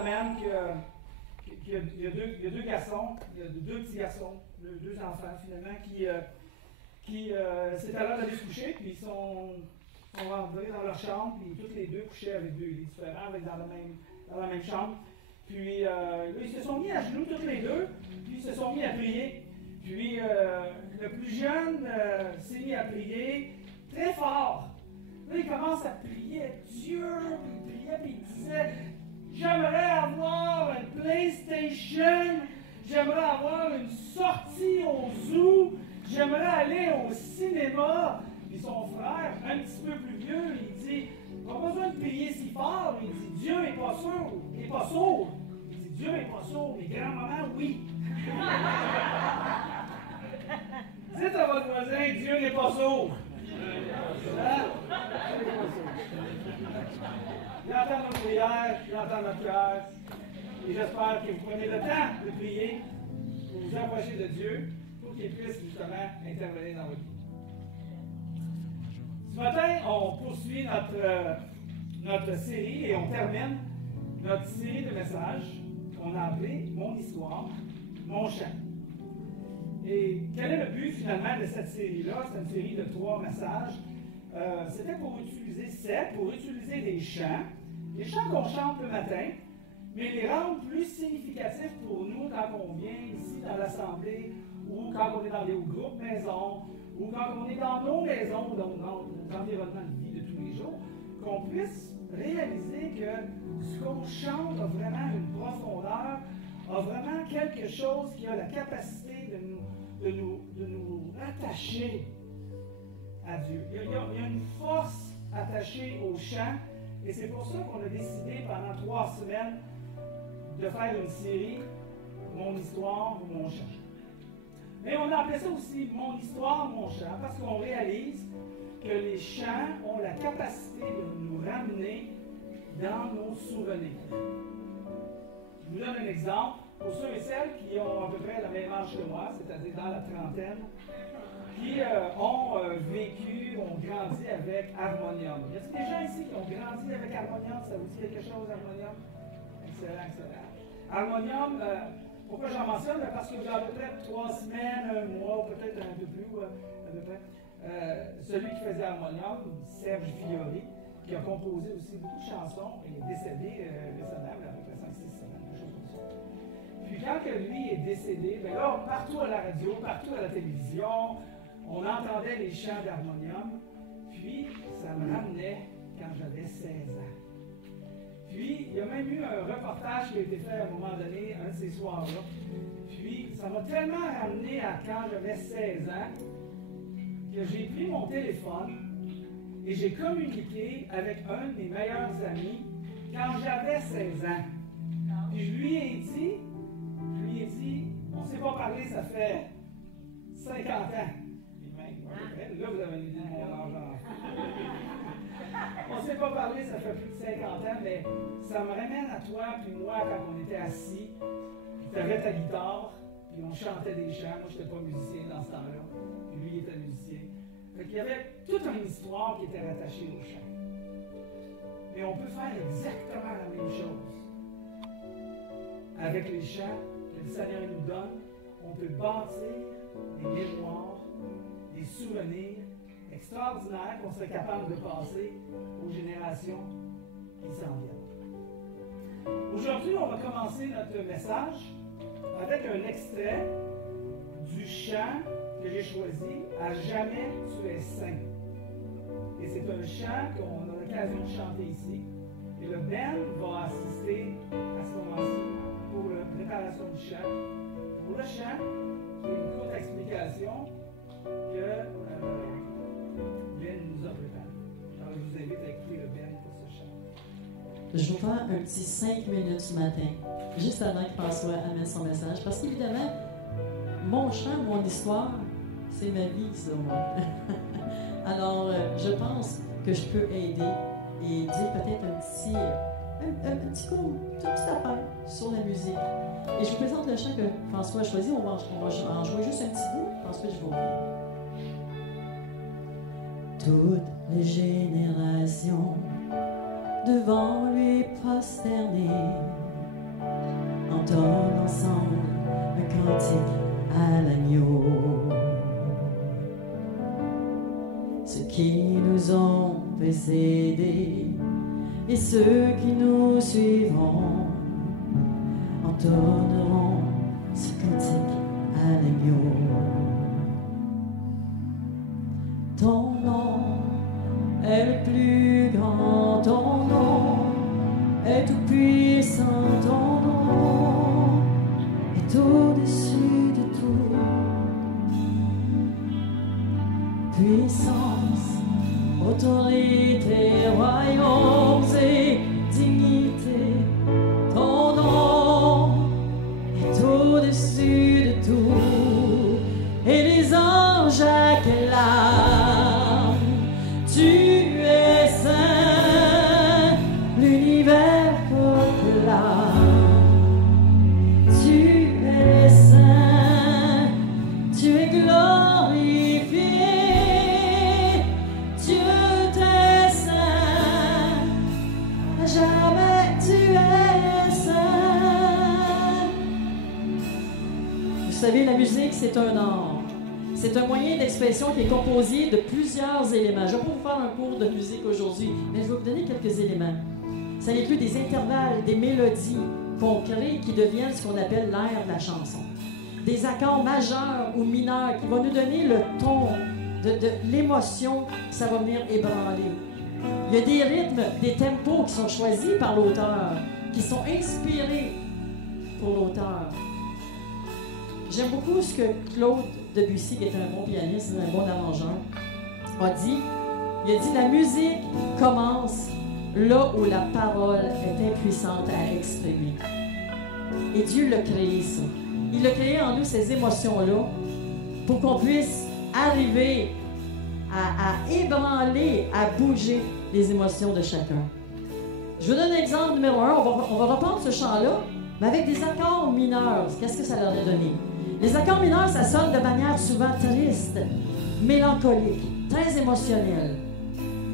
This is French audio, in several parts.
semaine qu'il y a deux garçons, il y a deux petits garçons, deux enfants finalement, qui c'était à l'heure d'aller se coucher, puis ils sont rentrés dans leur chambre, puis tous les deux couchaient avec deux lits différents, dans la même chambre. Puis ils se sont mis à genoux tous les deux, puis ils se sont mis à prier. Puis le plus jeune s'est mis à prier très fort. Là, il commence à prier à Dieu, puis il priait, puis il disait « J'aimerais avoir une PlayStation, j'aimerais avoir une sortie au zoo, j'aimerais aller au cinéma. » Puis son frère, un petit peu plus vieux, il dit « Pas besoin de prier si fort. » Il dit « Dieu n'est pas sourd. Il n'est pas sourd. » Il dit « Dieu n'est pas sourd, mais grand-maman, oui. » Dites à votre voisin, Dieu n'est pas sourd. Hein? Il entend nos prières, il entend notre cœur. Et j'espère que vous prenez le temps de prier pour vous approcher de Dieu pour qu'il puisse justement intervenir dans votre vie. Ce matin, on poursuit notre série et on termine notre série de messages qu'on a appelé Mon histoire, mon chant. Et quel est le but finalement de cette série-là? C'est une série de 3 messages. C'était pour utiliser des chants qu'on chante le matin, mais les rendre plus significatifs pour nous quand on vient ici dans l'Assemblée, ou quand on est dans les groupes maisons, ou quand on est dans nos maisons, dans notre environnement de vie de tous les jours, qu'on puisse réaliser que ce qu'on chante a vraiment une profondeur, a vraiment quelque chose qui a la capacité de nous rattacher à Dieu. Il y a une force attachée au chant, et c'est pour ça qu'on a décidé pendant 3 semaines de faire une série Mon histoire, mon chant. Mais on a appelé ça aussi Mon histoire, mon chant, parce qu'on réalise que les chants ont la capacité de nous ramener dans nos souvenirs. Je vous donne un exemple. Pour ceux et celles qui ont à peu près le même âge que moi, c'est-à-dire dans la trentaine, qui ont vécu, ont grandi avec Harmonium. Y a-t-il des gens ici qui ont grandi avec Harmonium? Ça vous dit quelque chose, Harmonium? Excellent, excellent. Harmonium, pourquoi j'en mentionne? Parce qu'il y a à peu près 3 semaines, 1 mois, peut-être un peu plus, à peu près, celui qui faisait Harmonium, Serge Fiori, qui a composé aussi beaucoup de chansons, et est décédé récemment, à peu près 5-6 semaines, quelque chose comme ça. Puis quand lui est décédé, bien là, partout à la radio, partout à la télévision, on entendait les chants d'Harmonium, puis ça me ramenait quand j'avais 16 ans. Puis il y a même eu un reportage qui a été fait à un moment donné, un de ces soirs-là. Puis ça m'a tellement ramené à quand j'avais 16 ans que j'ai pris mon téléphone et j'ai communiqué avec un de mes meilleurs amis quand j'avais 16 ans. Puis je lui ai dit, on ne s'est pas parlé, ça fait 50 ans. Et même, là, vous avez une idée de mon âge. On ne s'est pas parlé, ça fait plus de 50 ans, mais ça me ramène à toi puis moi quand on était assis, puis tu avais ta guitare, puis on chantait des chants. Moi, je n'étais pas musicien dans ce temps-là, puis lui, il était musicien. Fait qu'il y avait toute une histoire qui était rattachée au chant. Mais on peut faire exactement la même chose. Avec les chants que le Seigneur nous donne, on peut bâtir des mémoires, des souvenirs extraordinaires qu'on serait capable de passer aux générations qui s'en viennent. Aujourd'hui, on va commencer notre message avec un extrait du chant que j'ai choisi, « À jamais tu es saint ». Et c'est un chant qu'on a l'occasion de chanter ici. Et le band va assister à ce moment-ci pour la préparation du chant. Pour le chant, c'est une courte explication que Ben nous a préparée. Alors, je vous invite à écouter le Ben pour ce chant. Je vous prends un petit 5 minutes ce matin, juste avant que François amène son message, parce qu'évidemment, mon chant, mon histoire, c'est ma vie, ça, moi. Alors, je pense que je peux aider et dire peut-être un petit coup, toute petite affaire sur la musique. Et je vous présente le chant que François a choisi. On va en jouer juste un petit bout, ensuite je vous reviens. Toutes les générations devant lui prosternées entonne ensemble un cantique à l'agneau. Ceux qui nous ont précédés et ceux qui nous suivront entonneront ce cantique à l'agneau. Ton nom est le plus grand, ton nom est tout puissant, ton nom est au-dessus de tout. Puissance, autorité, royaumes et dignité, ton nom est au-dessus de tout. Et les anges acclament, tu es saint, l'univers proclame, tu es saint, tu es glorifié, Dieu t'es saint, à jamais tu es saint. Vous savez, la musique, c'est un art. C'est un moyen d'expression qui est composé de plusieurs éléments. Je ne vais pas vous faire un cours de musique aujourd'hui, mais je vais vous donner quelques éléments. Ça inclut des intervalles, des mélodies qu'on crée qui deviennent ce qu'on appelle l'air de la chanson. Des accords majeurs ou mineurs qui vont nous donner le ton de l'émotion que ça va venir ébranler. Il y a des rythmes, des tempos qui sont choisis par l'auteur, qui sont inspirés pour l'auteur. J'aime beaucoup ce que Claude Debussy, qui est un bon pianiste, un bon arrangeur, a dit. Il a dit « La musique commence là où la parole est impuissante à exprimer. » Et Dieu l'a créé, ça. Il a créé en nous ces émotions-là pour qu'on puisse arriver à ébranler, à bouger les émotions de chacun. Je vous donne un exemple numéro 1. On va reprendre ce chant-là, mais avec des accords mineurs. Qu'est-ce que ça leur a donné? Les accords mineurs, ça sonne de manière souvent triste, mélancolique, très émotionnelle.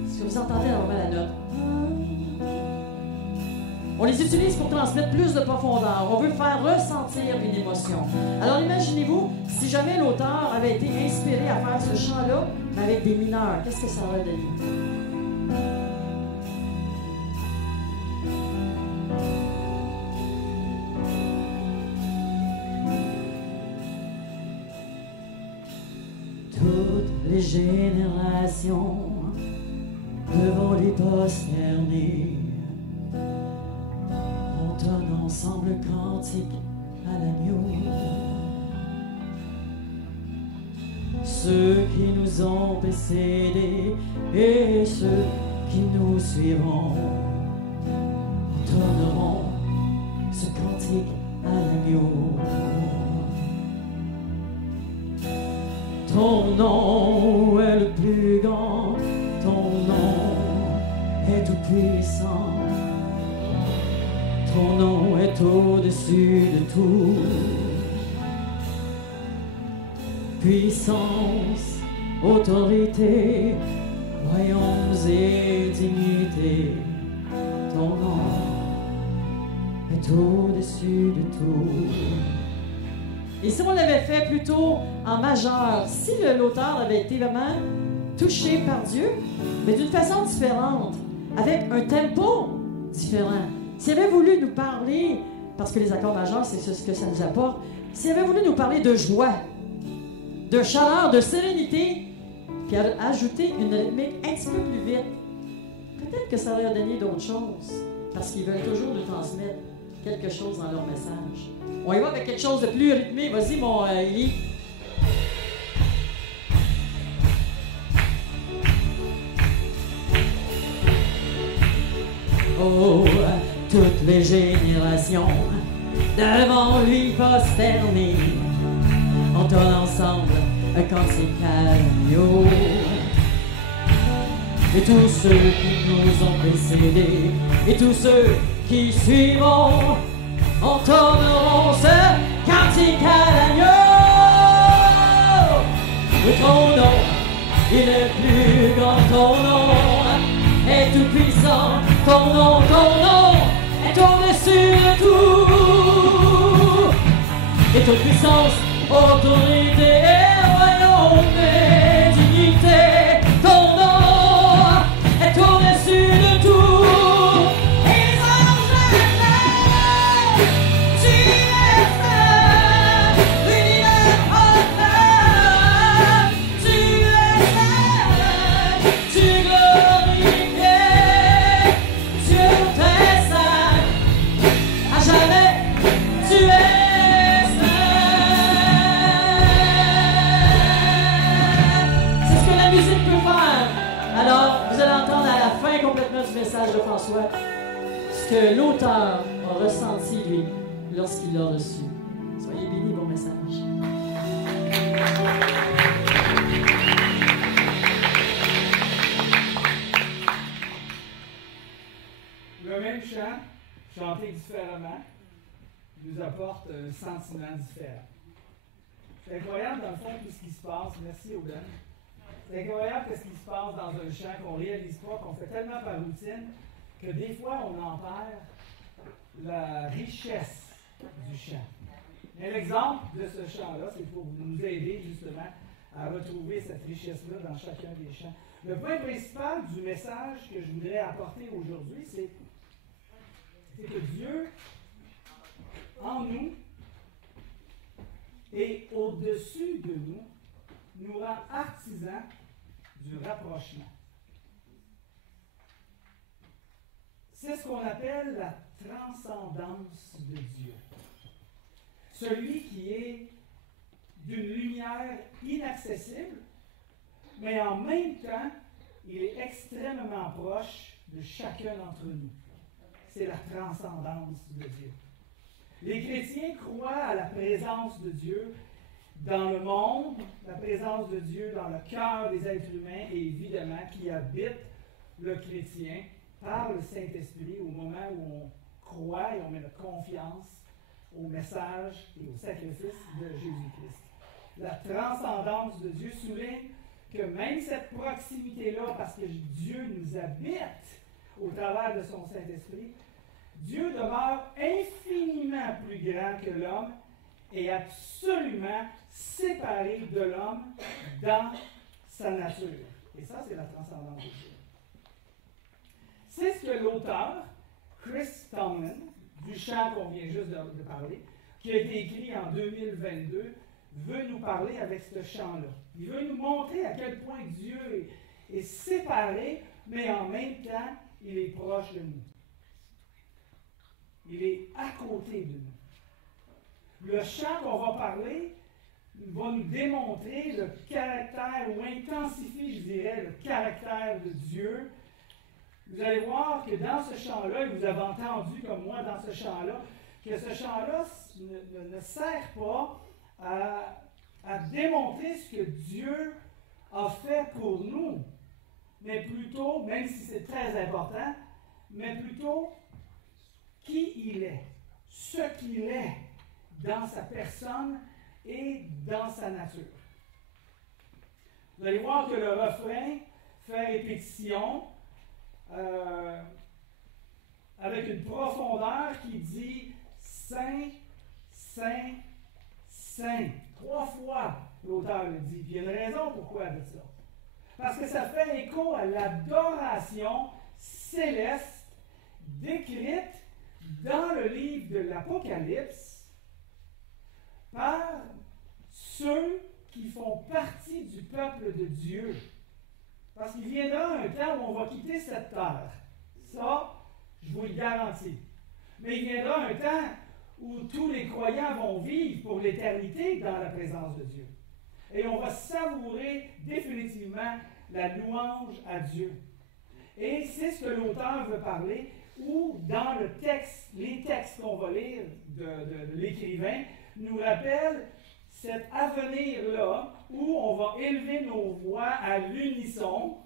Est-ce que vous entendez normalement la note? On les utilise pour transmettre plus de profondeur. On veut faire ressentir une émotion. Alors imaginez-vous, si jamais l'auteur avait été inspiré à faire ce chant-là, mais avec des mineurs, qu'est-ce que ça aurait donné? Toutes les générations devant les prosternés entonne ensemble cantique à l'agneau. Ceux qui nous ont précédés et ceux qui nous suivront entonneront ce cantique à l'agneau. Ton nom est le plus grand, ton nom est tout puissant, ton nom est au-dessus de tout. Puissance, autorité, royaumes et dignité, ton nom est au-dessus de tout. Et si on l'avait fait plutôt en majeur, si l'auteur avait été vraiment touché par Dieu, mais d'une façon différente, avec un tempo différent, s'il avait voulu nous parler, parce que les accords majeurs, c'est ce que ça nous apporte, s'il avait voulu nous parler de joie, de chaleur, de sérénité, puis ajouter une rythmique un petit peu plus vite, peut-être que ça aurait donné d'autres choses, parce qu'ils veulent toujours nous transmettre quelque chose dans leur message. On y va avec quelque chose de plus rythmé. Vas-y, mon Élie. Oh, toutes les générations devant lui prosternées entonnent ensemble un cantique à l'agneau. Et tous ceux qui nous ont précédés et tous ceux qui suivront entonneront ce cantique à l'agneau. Ton nom, il est plus grand, ton nom est tout puissant, ton nom est au-dessus de tout. que toute puissance, autorité et royaume et dignité, ton nom est au-dessus de tout. Et les anges acclament, tu es saint, l'univers proclame, tu es saint, tu glorifies, Dieu très saint, à jamais tu es. Alors, vous allez entendre à la fin complètement du message de François ce que l'auteur a ressenti, lui, lorsqu'il l'a reçu. Soyez bénis, bon message. Le même chant, chanté différemment, nous apporte un sentiment différent. C'est incroyable, dans le fond, tout ce qui se passe. Merci, Auden. C'est incroyable ce qui se passe dans un chant qu'on ne réalise pas, qu'on fait tellement par routine, que des fois on en perd la richesse du chant. Et l'exemple de ce chant-là, c'est pour nous aider justement à retrouver cette richesse-là dans chacun des chants. Le point principal du message que je voudrais apporter aujourd'hui, c'est que Dieu, en nous, et au-dessus de nous, nous rend artisans du rapprochement. C'est ce qu'on appelle la transcendance de Dieu. Celui qui est d'une lumière inaccessible, mais en même temps, il est extrêmement proche de chacun d'entre nous. C'est la transcendance de Dieu. Les chrétiens croient à la présence de Dieu dans le monde, la présence de Dieu dans le cœur des êtres humains et évidemment qui habite le chrétien par le Saint-Esprit au moment où on croit et on met notre confiance au message et au sacrifice de Jésus-Christ. La transcendance de Dieu souligne que même cette proximité-là, parce que Dieu nous habite au travers de son Saint-Esprit, Dieu demeure infiniment plus grand que l'homme et absolument séparé de l'homme dans sa nature. Et ça, c'est la transcendance de Dieu. C'est ce que l'auteur, Chris Tomlin, du chant qu'on vient juste de parler, qui a été écrit en 2022, veut nous parler avec ce chant-là. Il veut nous montrer à quel point Dieu est séparé, mais en même temps, il est proche de nous. Il est à côté de nous. Le chant qu'on va parler va nous démontrer le caractère, ou intensifie, je dirais, le caractère de Dieu. Vous allez voir que dans ce chant-là, et vous avez entendu comme moi dans ce chant-là, que ce chant-là ne sert pas à démontrer ce que Dieu a fait pour nous, mais plutôt, même si c'est très important, mais plutôt qui il est, ce qu'il est dans sa personne et dans sa nature. Vous allez voir que le refrain fait répétition avec une profondeur qui dit Saint, Saint, Saint. 3 fois, l'auteur le dit. Puis il y a une raison pourquoi de ça. Parce que ça fait écho à l'adoration céleste décrite dans le livre de l'Apocalypse par ceux qui font partie du peuple de Dieu. Parce qu'il viendra un temps où on va quitter cette terre. Ça, je vous le garantis. Mais il viendra un temps où tous les croyants vont vivre pour l'éternité dans la présence de Dieu. Et on va savourer définitivement la louange à Dieu. Et c'est ce que l'auteur veut parler, où dans le texte, les textes qu'on va lire de l'écrivain nous rappellent cet avenir-là où on va élever nos voix à l'unisson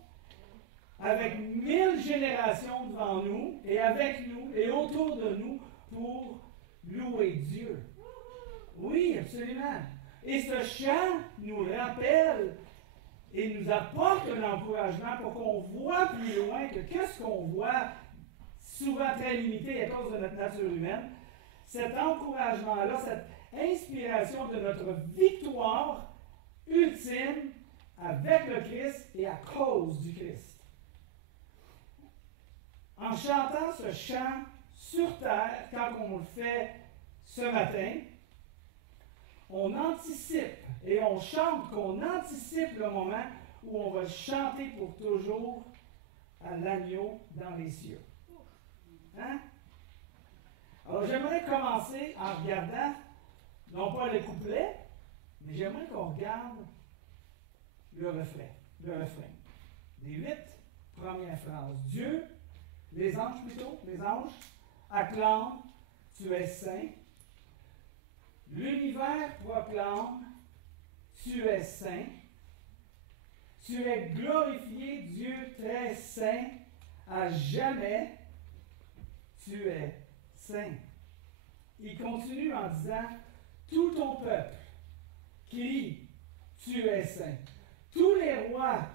avec 1000 générations devant nous et avec nous et autour de nous pour louer Dieu. Oui, absolument. Et ce chant nous rappelle et nous apporte un encouragement pour qu'on voit plus loin que ce qu'on voit, souvent très limité à cause de notre nature humaine. Cet encouragement-là, cette inspiration de notre victoire ultime avec le Christ et à cause du Christ. En chantant ce chant sur terre, quand on le fait ce matin, on anticipe et on chante qu'on anticipe le moment où on va chanter pour toujours à l'agneau dans les cieux. Hein? Alors j'aimerais commencer en regardant, non pas le couplet, mais j'aimerais qu'on regarde le refrain. Les 8 premières phrases. Dieu, les anges acclament, tu es saint. L'univers proclame, tu es saint. Tu es glorifié, Dieu très saint, à jamais, tu es saint. Il continue en disant, tout ton peuple crie, tu es saint. Tous les rois,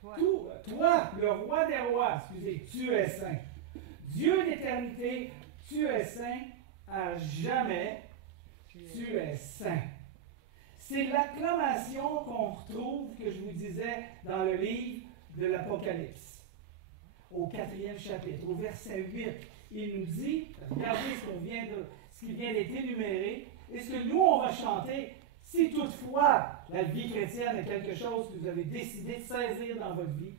toi, le roi des rois, tu es saint. Dieu d'éternité, tu es saint, à jamais, tu es saint. C'est l'acclamation qu'on retrouve, que je vous disais, dans le livre de l'Apocalypse, au 4e chapitre, au verset 8. Il nous dit, regardez ce qui vient d'être énuméré, et ce que nous, on va chanter, si toutefois la vie chrétienne est quelque chose que vous avez décidé de saisir dans votre vie.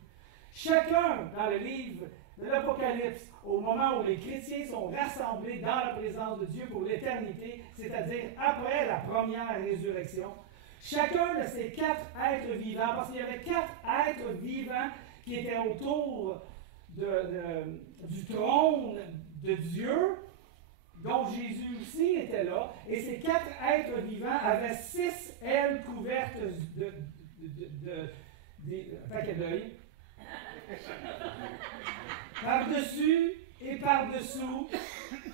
Chacun, dans le livre de l'Apocalypse, au moment où les chrétiens sont rassemblés dans la présence de Dieu pour l'éternité, c'est-à-dire après la première résurrection, chacun de ces 4 êtres vivants, parce qu'il y avait 4 êtres vivants qui étaient autour du trône de Dieu, dont Jésus aussi était là, et ces 4 êtres vivants avaient 6 ailes couvertes de paquets d'œil. Par-dessus et par-dessous,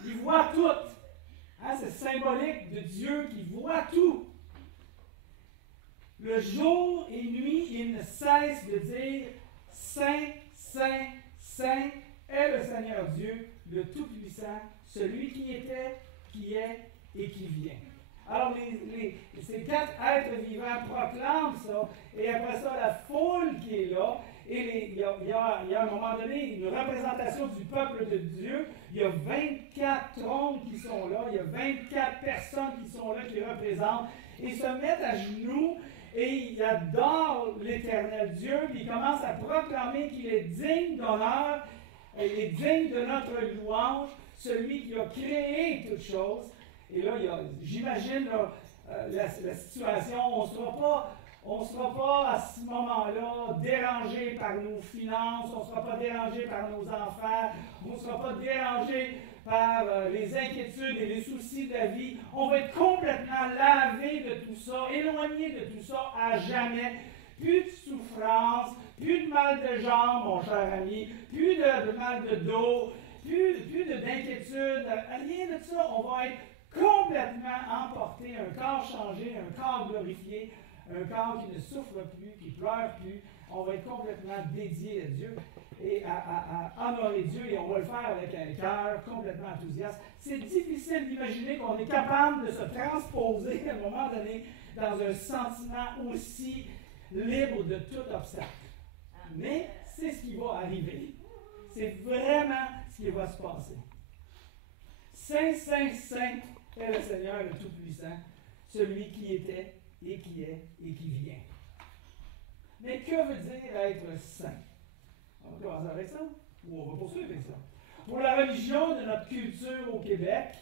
ils voient tout. Hein, c'est symbolique de Dieu qui voit tout. Le jour et nuit, il ne cesse de dire Saint, Saint, Saint est le Seigneur Dieu, le Tout-Puissant, celui qui était, qui est et qui vient. Alors, ces 4 êtres vivants proclament ça, et après ça, la foule qui est là, et il y a à un moment donné une représentation du peuple de Dieu. Il y a 24 trônes qui sont là, il y a 24 personnes qui sont là, qui représentent, et se mettent à genoux, et ils adorent l'Éternel Dieu, puis ils commencent à proclamer qu'il est digne d'honneur, il est digne de notre louange, celui qui a créé toutes choses. Et là, j'imagine la situation, on ne sera pas à ce moment-là dérangé par nos finances, on ne sera pas dérangé par nos enfants, on ne sera pas dérangé par les inquiétudes et les soucis de la vie. On va être complètement lavé de tout ça, éloigné de tout ça à jamais. Plus de souffrance, plus de mal de jambes, mon cher ami, plus de mal de dos, plus d'inquiétude, rien de ça. On va être complètement emporté, un corps changé, un corps glorifié, un corps qui ne souffre plus, qui ne pleure plus. On va être complètement dédié à Dieu et à honorer Dieu, et on va le faire avec un cœur complètement enthousiaste. C'est difficile d'imaginer qu'on est capable de se transposer à un moment donné dans un sentiment aussi libre de tout obstacle. Mais c'est ce qui va arriver. C'est vraiment ce qui va se passer. Saint, Saint, Saint est le Seigneur le Tout-Puissant, celui qui était et qui est et qui vient. Mais que veut dire être saint? On va commencer avec ça, ou on va poursuivre avec ça. Pour la religion de notre culture au Québec,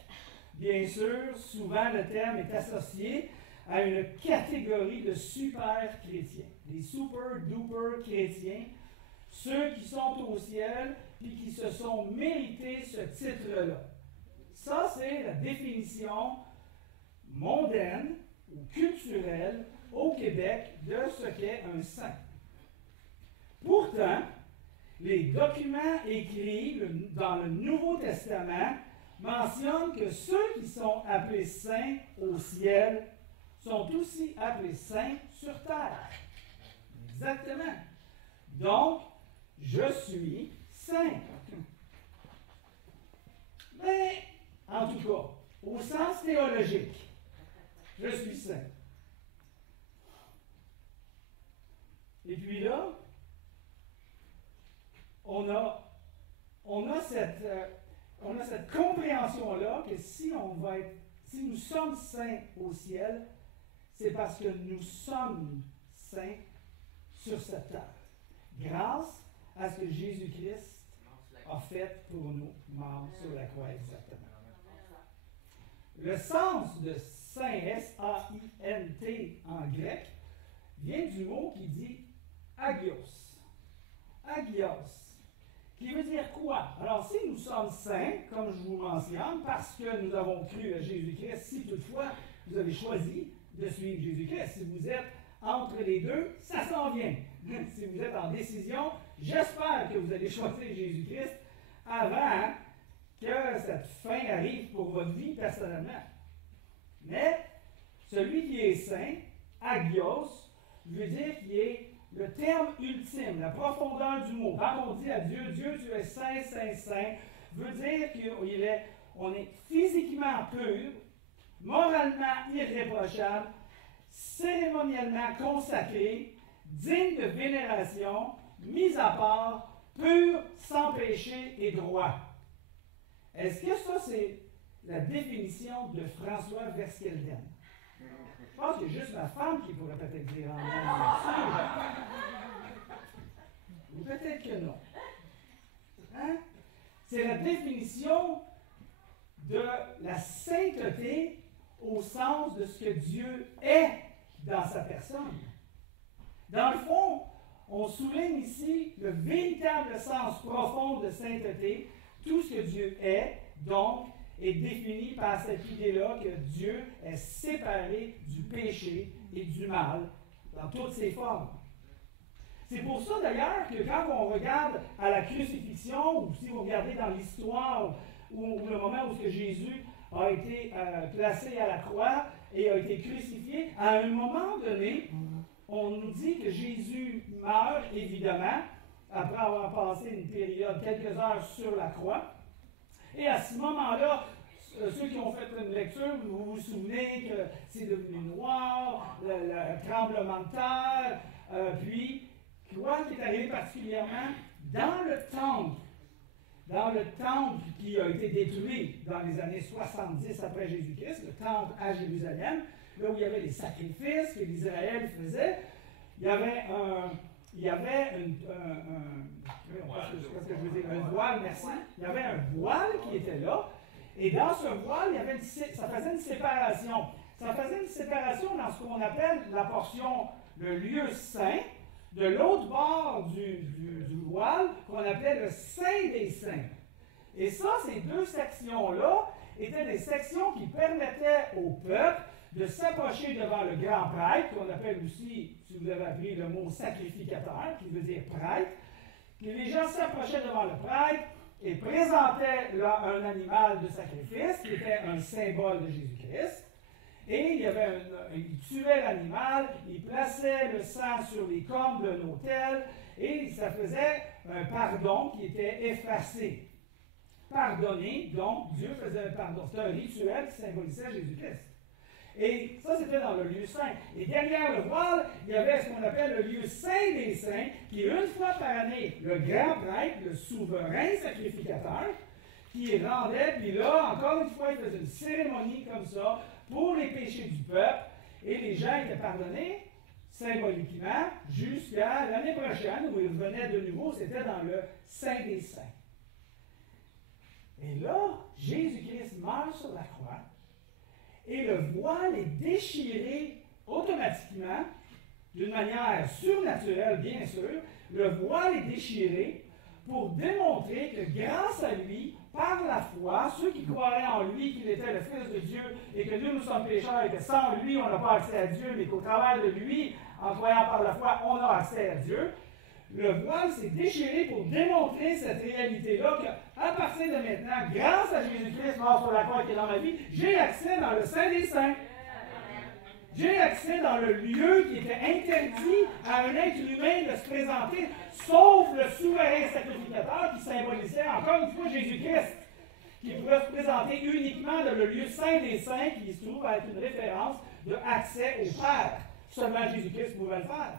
bien sûr, souvent le terme est associé à une catégorie de super chrétiens. Les super-duper chrétiens, ceux qui sont au ciel et qui se sont mérités ce titre-là. Ça, c'est la définition mondaine ou culturelle au Québec de ce qu'est un saint. Pourtant, les documents écrits dans le Nouveau Testament mentionnent que ceux qui sont appelés saints au ciel sont aussi appelés saints sur terre. Exactement. Donc, je suis saint. Mais, en tout cas, au sens théologique, Je suis saint. Et puis là, on a cette compréhension-là que si nous sommes saints au ciel, c'est parce que nous sommes saints sur cette terre. Grâce à ce que Jésus-Christ a fait pour nous, mort sur la croix exactement. Le sens de saint, S-A-I-N-T en grec, vient du mot qui dit agios. Agios. Qui veut dire quoi? Alors, si nous sommes saints, comme je vous mentionne, parce que nous avons cru à Jésus-Christ, si toutefois vous avez choisi de suivre Jésus-Christ, si vous êtes entre les deux, ça s'en vient. Si vous êtes en décision, j'espère que vous allez choisir Jésus-Christ avant que cette fin arrive pour votre vie personnellement. Mais celui qui est saint, agios, veut dire qu'il est le terme ultime, la profondeur du mot. Quand on dit à Dieu, Dieu, tu es saint, saint, saint, veut dire qu'on est physiquement pur, moralement irréprochable, cérémoniellement consacré, digne de vénération, mis à part, pur, sans péché et droit. Est-ce que ça, c'est la définition de François Verskelden? Je pense qu'il y a juste ma femme qui pourrait peut-être dire en là-dessus. Ou peut-être que non. Hein? C'est la définition de la sainteté au sens de ce que Dieu est dans sa personne. Dans le fond, on souligne ici le véritable sens profond de sainteté. Tout ce que Dieu est, donc, est défini par cette idée-là que Dieu est séparé du péché et du mal dans toutes ses formes. C'est pour ça d'ailleurs que quand on regarde à la crucifixion, ou si vous regardez dans l'histoire, ou le moment où Jésus a été placé à la croix et a été crucifié, à un moment donné, on nous dit que Jésus meurt, évidemment, après avoir passé une période, quelques heures sur la croix. Et à ce moment-là, ceux qui ont fait une lecture, vous vous souvenez que c'est devenu noir, le tremblement de terre, puis quoi qui est arrivé particulièrement dans le temple qui a été détruit dans les années 70 après Jésus-Christ, le temple à Jérusalem, là où il y avait les sacrifices que l'Israël faisait, il y avait un voile, merci. Il y avait un voile qui était là, et dans ce voile, ça faisait une séparation. Ça faisait une séparation dans ce qu'on appelle la portion, le lieu saint, de l'autre bord du voile, qu'on appelait le Saint des Saints. Et ça, ces deux sections-là, étaient des sections qui permettaient au peuple de s'approcher devant le grand prêtre, qu'on appelle aussi, si vous avez appris le mot sacrificateur, qui veut dire prêtre, que les gens s'approchaient devant le prêtre et présentaient là un animal de sacrifice, qui était un symbole de Jésus-Christ. Et il tuait l'animal, il plaçait le sang sur les cornes d'un autel, et ça faisait un pardon qui était effacé. Pardonner, donc, Dieu faisait un pardon. C'était un rituel qui symbolisait Jésus-Christ. Et ça, c'était dans le lieu saint. Et derrière le voile, il y avait ce qu'on appelle le lieu saint des saints, qui est une fois par année le grand prêtre, le souverain sacrificateur, qui rendait, puis là, encore une fois, il faisait une cérémonie comme ça pour les péchés du peuple, et les gens étaient pardonnés symboliquement jusqu'à l'année prochaine, où ils revenaient de nouveau, c'était dans le Saint des Saints. Et là, Jésus-Christ meurt sur la croix, et le voile est déchiré automatiquement, d'une manière surnaturelle, bien sûr. Le voile est déchiré pour démontrer que grâce à lui, par la foi, ceux qui croiraient en lui, qu'il était le Fils de Dieu, et que nous sommes pécheurs, et que sans lui, on n'a pas accès à Dieu, mais qu'au travers de lui, en croyant par la foi, on a accès à Dieu. Le voile s'est déchiré pour démontrer cette réalité-là, qu'à partir de maintenant, grâce à Jésus-Christ mort sur la croix qui est dans ma vie, j'ai accès dans le Saint des Saints. J'ai accès dans le lieu qui était interdit à un être humain de se présenter, sauf le souverain sacrificateur qui symbolisait encore une fois Jésus-Christ, qui pouvait se présenter uniquement dans le lieu saint des saints, qui se trouve à être une référence d'accès au Père. Seulement Jésus-Christ pouvait le faire.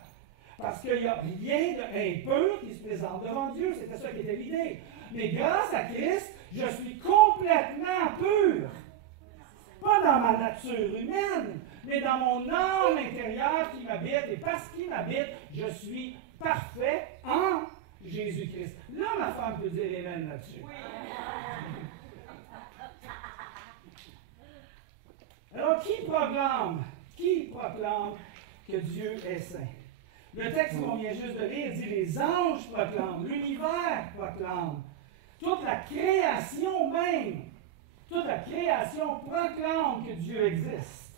Parce qu'il n'y a rien d'impur qui se présente devant Dieu. C'était ça qui était l'idée. Mais grâce à Christ, je suis complètement pur. Pas dans ma nature humaine, mais dans mon âme intérieure qui m'habite. Et parce qu'il m'habite, je suis parfait en Jésus-Christ. Là, ma femme peut dire amen là-dessus. Alors, qui proclame que Dieu est saint? Le texte qu'on vient juste de lire dit les anges proclament, l'univers proclame, toute la création même, toute la création proclame que Dieu existe.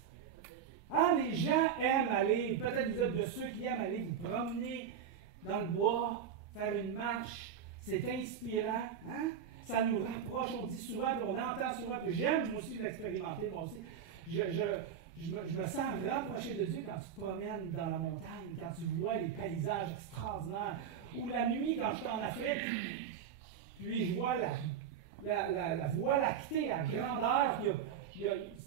Ah, les gens aiment aller, peut-être vous êtes de ceux qui aiment aller vous promener dans le bois, faire une marche, c'est inspirant, hein? Ça nous rapproche, on dit souvent, on entend souvent, que j'aime moi aussi l'expérimenter, moi aussi. Je me sens rapproché de Dieu quand tu te promènes dans la montagne, quand tu vois les paysages extraordinaires, ou la nuit quand je suis en Afrique, puis je vois la voie lactée à grandeur,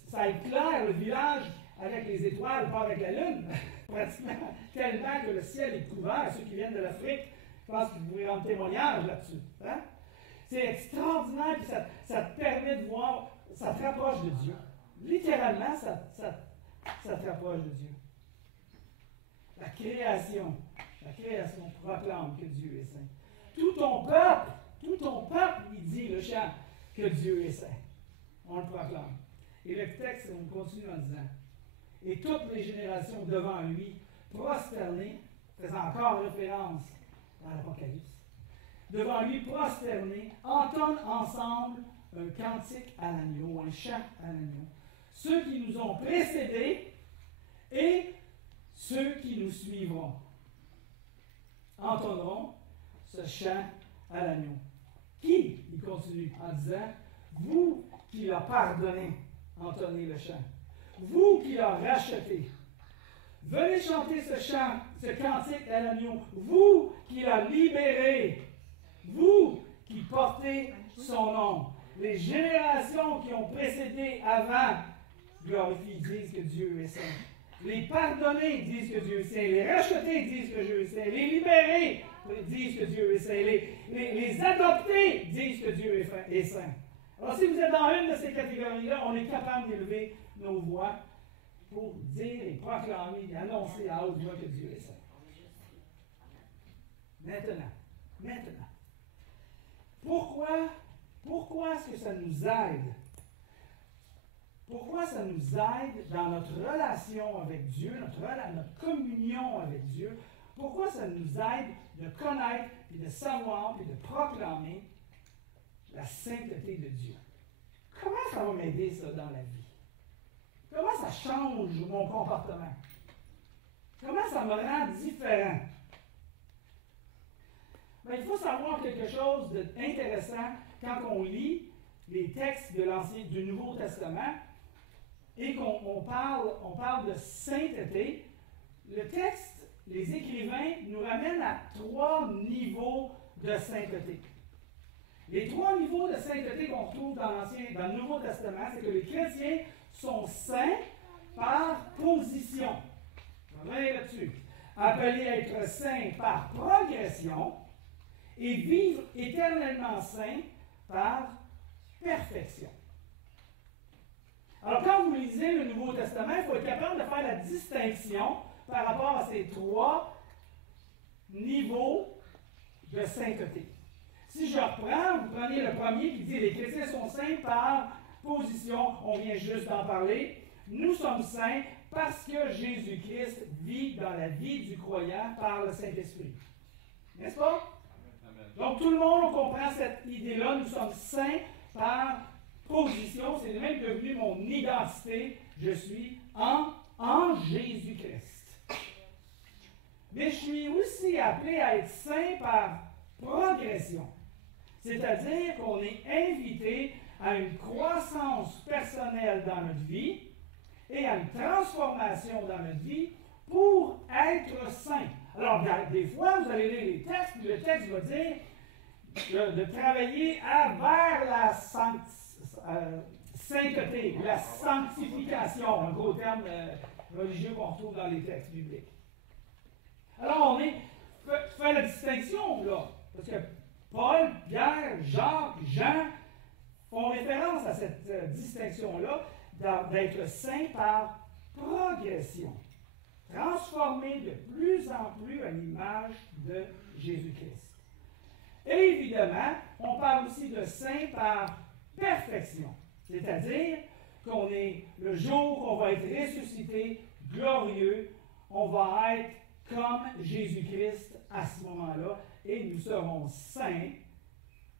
ça éclaire le village avec les étoiles, pas avec la lune, pratiquement, tellement que le ciel est couvert. Ceux qui viennent de l'Afrique, je pense que vous pouvez rendre témoignage là-dessus. Hein? C'est extraordinaire, puis ça te permet de voir, ça te rapproche de Dieu. Littéralement, ça te rapproche de Dieu. La création proclame que Dieu est saint. Tout ton peuple, il dit le chant que Dieu est saint. On le proclame. Et le texte, on continue en disant, et toutes les générations devant lui, prosternées, faisant encore référence à l'Apocalypse, devant lui prosternés, entonnent ensemble un cantique à l'agneau, un chant à l'agneau. Ceux qui nous ont précédés et ceux qui nous suivront entonneront ce chant à l'agneau. Qui, il continue en disant, vous qui l'a pardonné, entonnez le chant. Vous qui l'a racheté, venez chanter ce chant, ce cantique à l'agneau. Vous qui l'a libéré, vous qui portez son nom. Les générations qui ont précédé avant glorifient, disent que Dieu est saint. Les pardonnés disent que Dieu est saint. Les rachetés disent que Dieu est saint. Les libérés disent que Dieu est saint. Les adoptés disent que Dieu est saint. Alors, si vous êtes dans une de ces catégories-là, on est capable d'élever nos voix pour dire et proclamer et annoncer à haute voix que Dieu est saint. Maintenant. Pourquoi est-ce que ça nous aide? Pourquoi ça nous aide dans notre relation avec Dieu, notre communion avec Dieu? Pourquoi ça nous aide de connaître, puis de savoir, puis de proclamer la sainteté de Dieu? Comment ça va m'aider, ça, dans la vie? Comment ça change mon comportement? Comment ça me rend différent? Bien, il faut savoir quelque chose d'intéressant quand on lit les textes du Nouveau Testament et qu'on parle de sainteté. Le texte, les écrivains nous ramènent à 3 niveaux de sainteté. Les 3 niveaux de sainteté qu'on retrouve dans le Nouveau Testament, c'est que les chrétiens sont saints par position. On va revenir là-dessus. Appelés à être saints par progression et vivre éternellement saints par perfection. Alors, quand vous lisez le Nouveau Testament, il faut être capable de faire la distinction par rapport à ces 3 niveaux de sainteté. Si je reprends, vous prenez le premier qui dit « Les chrétiens sont saints par position », on vient juste d'en parler. Nous sommes saints parce que Jésus-Christ vit dans la vie du croyant par le Saint-Esprit. N'est-ce pas? Donc, tout le monde comprend cette idée-là. Nous sommes saints par position. C'est même devenu mon identité. Je suis en Jésus-Christ. Mais je suis aussi appelé à être saint par progression. C'est-à-dire qu'on est invité à une croissance personnelle dans notre vie et à une transformation dans notre vie pour être saint. Alors, des fois, vous allez lire les textes, puis le texte va dire de travailler vers la sainteté, la sanctification, un gros terme religieux qu'on retrouve dans les textes bibliques. Alors, fait la distinction, là, parce que Paul, Pierre, Jacques, Jean font référence à cette distinction-là d'être saint par progression, transformé de plus en plus à l'image de Jésus-Christ. Et évidemment, on parle aussi de saint par perfection, c'est-à-dire qu'on est, le jour où on va être ressuscité, glorieux, on va être comme Jésus-Christ à ce moment-là, et nous serons saints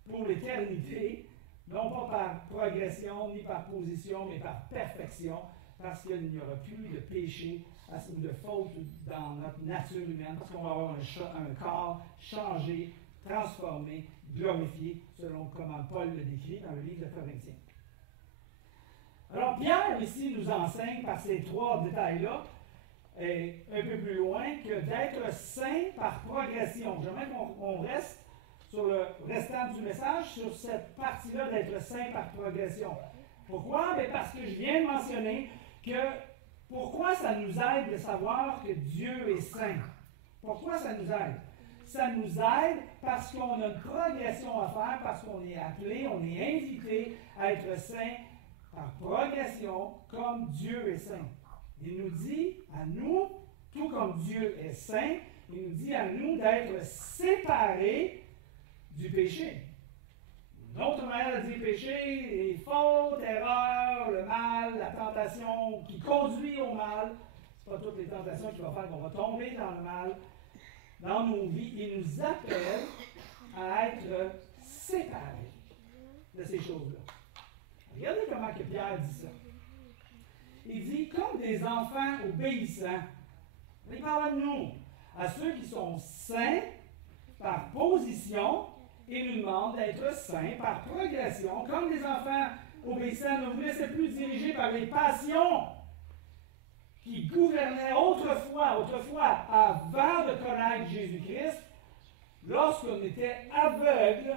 pour l'éternité, non pas par progression ni par position, mais par perfection, parce qu'il n'y aura plus de péché ou de faute dans notre nature humaine, parce qu'on va avoir un corps changé, transformé, glorifié, selon comment Paul le décrit dans le livre de Corinthiens. Alors, Pierre, ici, nous enseigne par ces trois détails-là, et un peu plus loin, que d'être saint par progression. J'aimerais qu'on reste sur le restant du message, sur cette partie-là d'être saint par progression. Pourquoi? Bien parce que je viens de mentionner que pourquoi ça nous aide de savoir que Dieu est saint. Pourquoi ça nous aide? Ça nous aide parce qu'on a une progression à faire, parce qu'on est appelé, on est invité à être saint par progression, comme Dieu est saint. Il nous dit à nous, tout comme Dieu est saint, il nous dit à nous d'être séparés du péché. Une autre manière de dire péché, les fautes, erreurs, le mal, la tentation qui conduit au mal. Ce n'est pas toutes les tentations qui vont faire qu'on va tomber dans le mal. Dans nos vies, il nous appelle à être séparés de ces choses-là. Regardez comment que Pierre dit ça. Il dit, comme des enfants obéissants, il parle à nous, à ceux qui sont saints par position, et nous demande d'être saints par progression, comme des enfants obéissants. Ne vous laissez plus diriger par les passions qui gouvernaient autrefois, avant de connaître Jésus-Christ, lorsqu'on était aveugle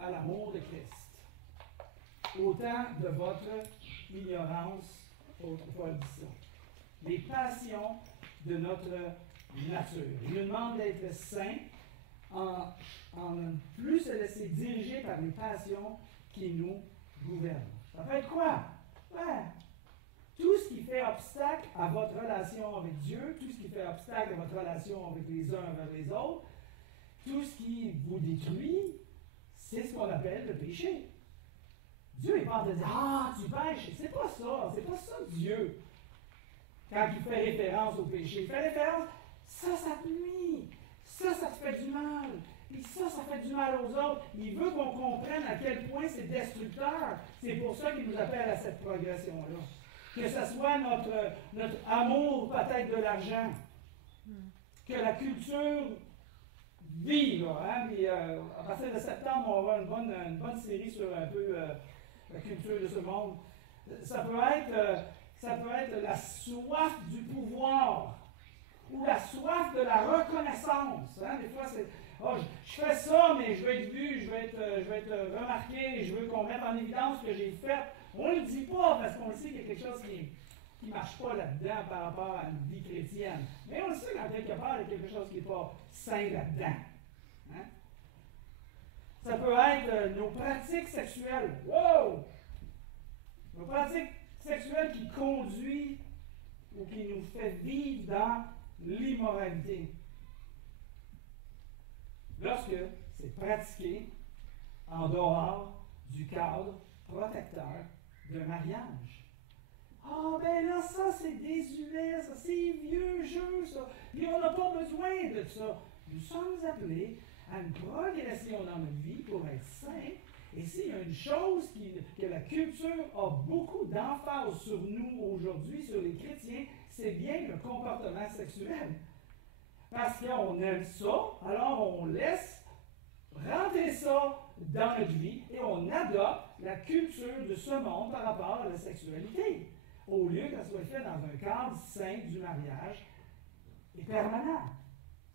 à l'amour de Christ. Au temps de votre ignorance, autrefois dit ça. Les passions de notre nature. Il nous demande d'être saints en ne plus se laisser diriger par les passions qui nous gouvernent. Ça peut être quoi? Ouais. Tout ce qui fait obstacle à votre relation avec Dieu, tout ce qui fait obstacle à votre relation avec les uns avec les autres, tout ce qui vous détruit, c'est ce qu'on appelle le péché. Dieu n'est pas en train de dire « Ah, tu pêches ». C'est pas ça Dieu. Quand il fait référence au péché, il fait référence, ça te nuit, ça te fait du mal, et ça fait du mal aux autres. Il veut qu'on comprenne à quel point c'est destructeur. C'est pour ça qu'il nous appelle à cette progression-là. Que ce soit notre amour peut-être de l'argent, que la culture vit, là, hein? Puis, à partir de septembre, on va avoir une bonne série sur un peu la culture de ce monde. Ça peut être la soif du pouvoir ou la soif de la reconnaissance. Hein? Des fois, c'est je fais ça, mais je veux être vu, je veux être remarqué, je veux qu'on mette en évidence ce que j'ai fait. On ne le dit pas parce qu'on le sait qu'il y a quelque chose qui ne marche pas là-dedans par rapport à une vie chrétienne. Mais on le sait qu'en quelque part, il y a quelque chose qui n'est pas sain là-dedans. Hein? Ça peut être nos pratiques sexuelles. Wow! Nos pratiques sexuelles qui conduisent ou qui nous fait vivre dans l'immoralité. Lorsque c'est pratiqué en dehors du cadre protecteur d'un mariage. Ah, ben là, ça, c'est désuet, ça, c'est vieux jeu, ça. Puis on n'a pas besoin de ça. Nous sommes appelés à une progression dans notre vie pour être saints. Et s'il y a une chose que la culture a beaucoup d'emphase sur nous aujourd'hui, sur les chrétiens, c'est bien le comportement sexuel. Parce qu'on aime ça, alors on laisse rentrer ça dans notre vie et on adopte la culture de ce monde par rapport à la sexualité, au lieu qu'elle soit faite dans un cadre sain du mariage et permanent.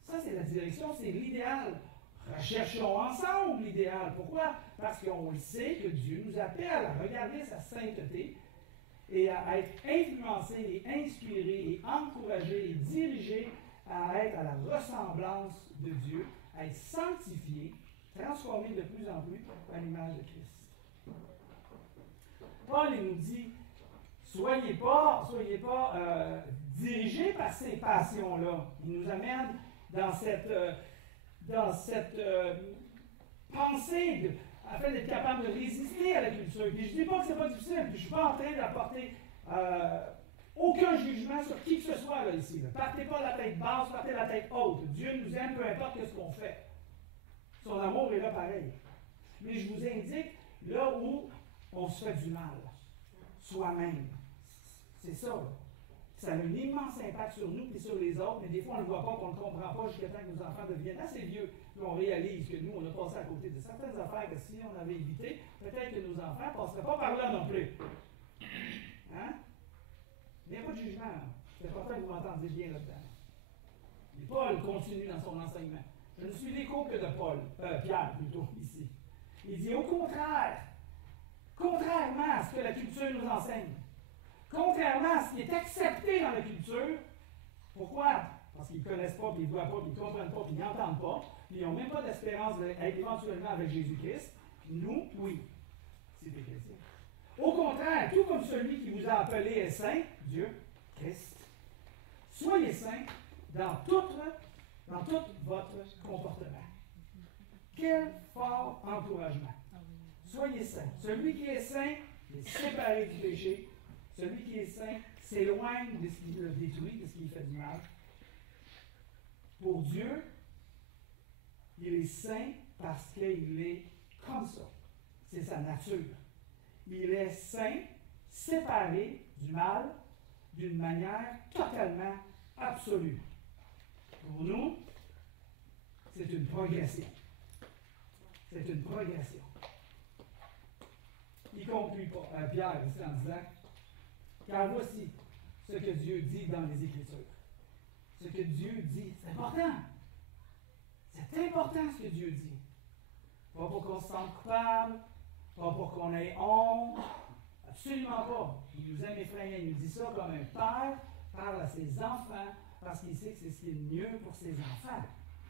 Ça, c'est la direction, c'est l'idéal. Recherchons ensemble l'idéal. Pourquoi? Parce qu'on sait que Dieu nous appelle à regarder sa sainteté et à être influencé et inspiré et encouragé et dirigé à être à la ressemblance de Dieu, à être sanctifié, transformé de plus en plus à l'image de Christ. Paul il nous dit, soyez pas dirigés par ces passions-là. Il nous amène dans cette pensée afin d'être capable de résister à la culture. Puis je ne dis pas que ce n'est pas difficile, puis je ne suis pas en train d'apporter aucun jugement sur qui que ce soit là, ici. Là. Partez pas la tête basse, partez la tête haute. Dieu nous aime, peu importe ce qu'on fait. Son amour est là pareil. Mais je vous indique là où on se fait du mal, soi-même. C'est ça. Là. Ça a un immense impact sur nous et sur les autres, mais des fois on ne le voit pas, qu'on ne comprend pas jusqu'à temps que nos enfants deviennent assez vieux. Puis on réalise que nous, on a passé à côté de certaines affaires que si on avait évité, peut-être que nos enfants ne passeraient pas par là non plus. Hein? Il n'y a pas de jugement. C'est important que vous m'entendiez bien là-dedans. Et Paul continue dans son enseignement. Je ne suis l'écho que de Pierre plutôt, ici. Il dit au contraire, contrairement à ce que la culture nous enseigne, contrairement à ce qui est accepté dans la culture, pourquoi? Parce qu'ils ne connaissent pas, puis ils ne voient pas, puis ils ne comprennent pas, puis ils n'entendent pas, puis ils n'ont même pas d'espérance d'être éventuellement avec Jésus-Christ. Nous, oui, c'est des chrétiens. Au contraire, tout comme celui qui vous a appelé est saint, Dieu, Christ, soyez saints dans tout votre comportement. Quel fort encouragement. Soyez saints. Celui qui est saint est séparé du péché. Celui qui est saint s'éloigne de ce qui le détruit, de ce qui lui fait du mal. Pour Dieu, il est saint parce qu'il est comme ça. C'est sa nature. Il est saint, séparé du mal, d'une manière totalement absolue. Pour nous, c'est une progression. C'est une progression. Il conclut Pierre ici en disant, car voici ce que Dieu dit dans les Écritures. Ce que Dieu dit, c'est important. C'est important ce que Dieu dit. Pas pour qu'on se sente coupable, pas pour qu'on ait honte, absolument pas. Il nous aime effrayés, il nous dit ça comme un père parle à ses enfants parce qu'il sait que c'est ce qui est mieux pour ses enfants.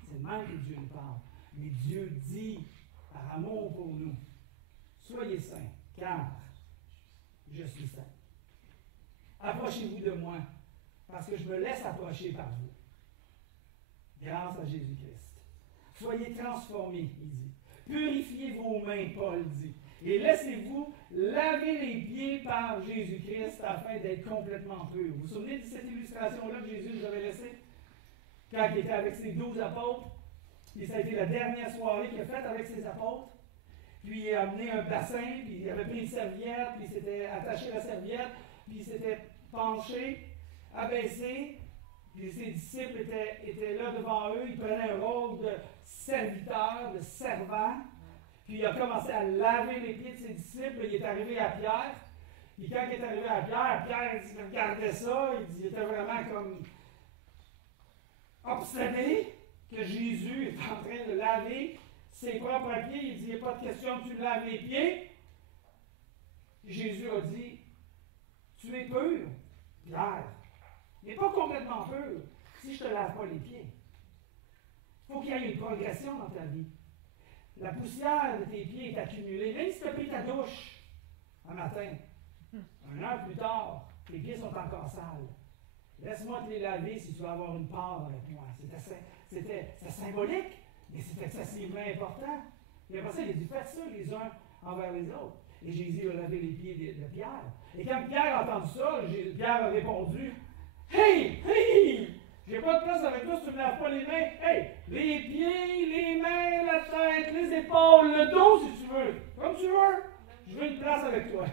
C'est le même que Dieu nous parle. Mais Dieu dit, par amour pour nous, soyez saints, car je suis saint. Approchez-vous de moi, parce que je me laisse approcher par vous, grâce à Jésus-Christ. Soyez transformés, il dit. Purifiez vos mains, Paul dit. Et laissez-vous laver les pieds par Jésus-Christ afin d'être complètement pur. Vous vous souvenez de cette illustration-là que Jésus nous avait laissée? Quand il était avec ses 12 apôtres, et ça a été la dernière soirée qu'il a faite avec ses apôtres. Puis il a amené un bassin, puis il avait pris une serviette, puis il s'était attaché à la serviette, puis il s'était penché, abaissé, puis ses disciples étaient là devant eux, il prenait un rôle de serviteur, de servant, puis il a commencé à laver les pieds de ses disciples, il est arrivé à Pierre, puis quand il est arrivé à Pierre il regardait ça, il était vraiment comme obsédé que Jésus est en train de laver ses propres pieds. Il dit, il n'y a pas de question que tu laves les pieds. Jésus a dit, tu es pur, Pierre. Il n'est pas complètement pur si je ne te lave pas les pieds. Il faut qu'il y ait une progression dans ta vie. La poussière de tes pieds est accumulée. Même si tu as pris ta douche un matin, 1 heure plus tard, tes pieds sont encore sales. Laisse-moi te les laver si tu veux avoir une part avec moi. C'était symbolique, mais c'est excessivement important. Et après ça, il a dit, faites ça les uns envers les autres. Et Jésus a lavé les pieds de Pierre. Et quand Pierre a entendu ça, Pierre a répondu, hey, j'ai pas de place avec toi si tu ne me laves pas les mains. Hey, les pieds, les mains, la tête, les épaules, le dos si tu veux. Comme tu veux. Je veux une place avec toi.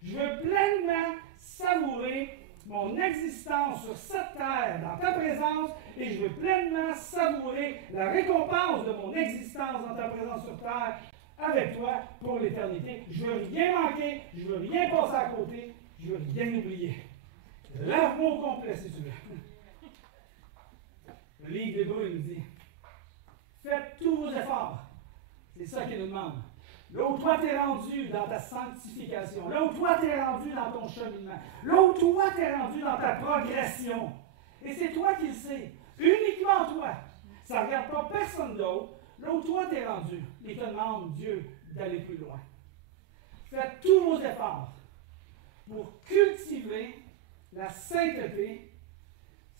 Je veux pleinement savourer mon existence sur cette terre dans ta présence et je veux pleinement savourer la récompense de mon existence dans ta présence sur terre avec toi pour l'éternité. Je veux rien manquer, je veux rien passer à côté, je veux rien oublier. Lave-moi au complet si tu veux. Le livre d'Hébreux nous dit, faites tous vos efforts. C'est ça qu'il nous demande. Là où toi t'es rendu dans ta sanctification, là où toi t'es rendu dans ton cheminement, là où toi t'es rendu dans ta progression. Et c'est toi qui le sais, uniquement toi. Ça ne regarde pas personne d'autre. Là où toi t'es rendu, il te demande, Dieu, d'aller plus loin. Faites tous vos efforts pour cultiver la sainteté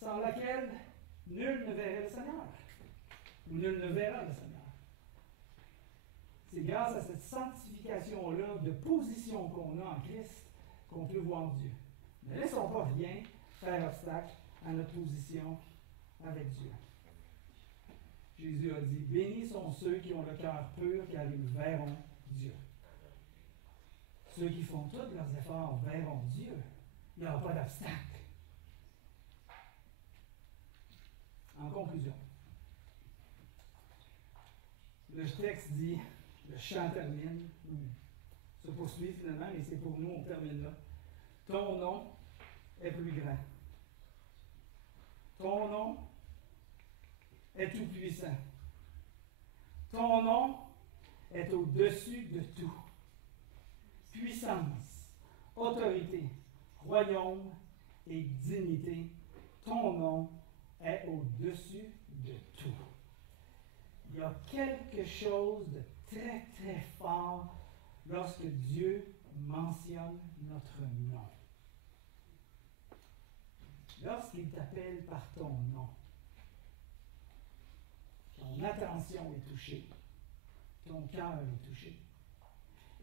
sans laquelle nul ne verrait le Seigneur. Ou nul ne verra le Seigneur. C'est grâce à cette sanctification-là de position qu'on a en Christ qu'on peut voir Dieu. Ne laissons pas rien faire obstacle à notre position avec Dieu. Jésus a dit, bénis sont ceux qui ont le cœur pur, car ils verront Dieu. Ceux qui font tous leurs efforts verront Dieu. Il n'y aura pas d'obstacle. En conclusion, le texte dit, le chant termine, se poursuit finalement, mais c'est pour nous, on termine là. Ton nom est plus grand. Ton nom est tout puissant. Ton nom est au-dessus de tout. Puissance, autorité, royaume et dignité, ton nom est au-dessus de tout. Il y a quelque chose de très, très fort lorsque Dieu mentionne notre nom. Lorsqu'il t'appelle par ton nom, ton attention est touchée, ton cœur est touché.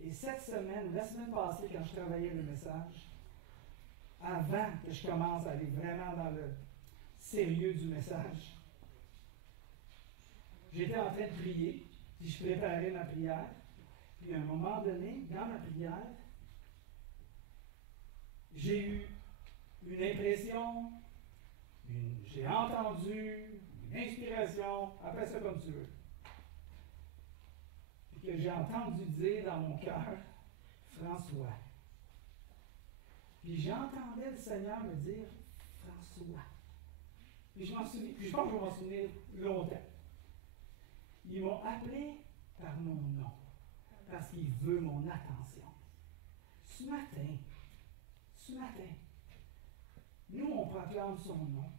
Et cette semaine, la semaine passée, quand je travaillais le message, avant que je commence à aller vraiment dans le sérieux du message, j'étais en train de prier, puis je préparais ma prière. Puis à un moment donné, dans ma prière, j'ai eu une impression, j'ai entendu, une inspiration, appelle ça comme tu veux. Puis que j'ai entendu dire dans mon cœur, François. Puis j'entendais le Seigneur me dire, François. Puis je m'en souviens, puis je pense que je vais m'en souvenir longtemps. Ils m'ont appelé par mon nom, parce qu'il veut mon attention. Ce matin, nous on proclame son nom,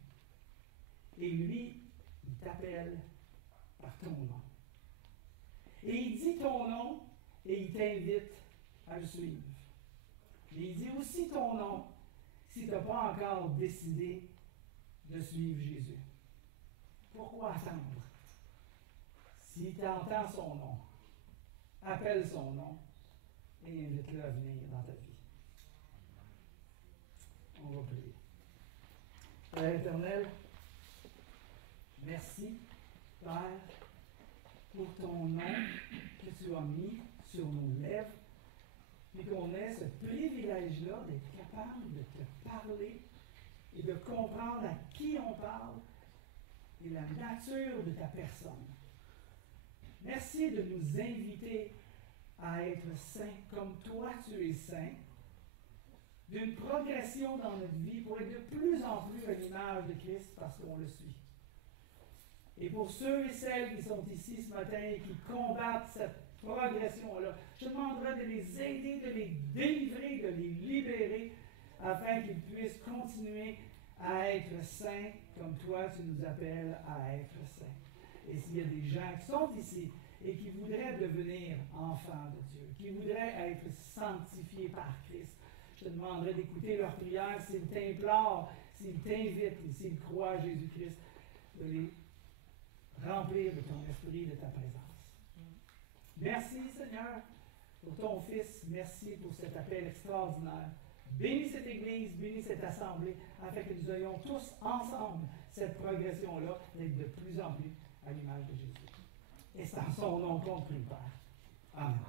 et lui, il t'appelle par ton nom. Et il dit ton nom, et il t'invite à le suivre. Mais il dit aussi ton nom, si tu n'as pas encore décidé de suivre Jésus. Pourquoi attendre? Si tu entends son nom, appelle son nom et invite-le à venir dans ta vie. On va prier. Père éternel, merci, Père, pour ton nom que tu as mis sur nos lèvres, et qu'on ait ce privilège-là d'être capable de te parler et de comprendre à qui on parle et la nature de ta personne. Merci de nous inviter à être saints comme toi tu es saint, d'une progression dans notre vie pour être de plus en plus à l'image de Christ parce qu'on le suit. Et pour ceux et celles qui sont ici ce matin et qui combattent cette progression-là, je demanderai de les aider, de les délivrer, de les libérer afin qu'ils puissent continuer à être saints comme toi tu nous appelles à être saints. Et s'il y a des gens qui sont ici et qui voudraient devenir enfants de Dieu, qui voudraient être sanctifiés par Christ, je te demanderai d'écouter leur prière s'ils t'implorent, s'ils t'invitent et s'ils croient à Jésus-Christ, de les remplir de ton esprit, de ta présence. Merci Seigneur pour ton Fils, merci pour cet appel extraordinaire. Bénis cette Église, bénis cette assemblée, afin que nous ayons tous ensemble cette progression-là d'être de plus en plus à l'image de Jésus. Et c'est en son nom qu'on prie, Père. Amen.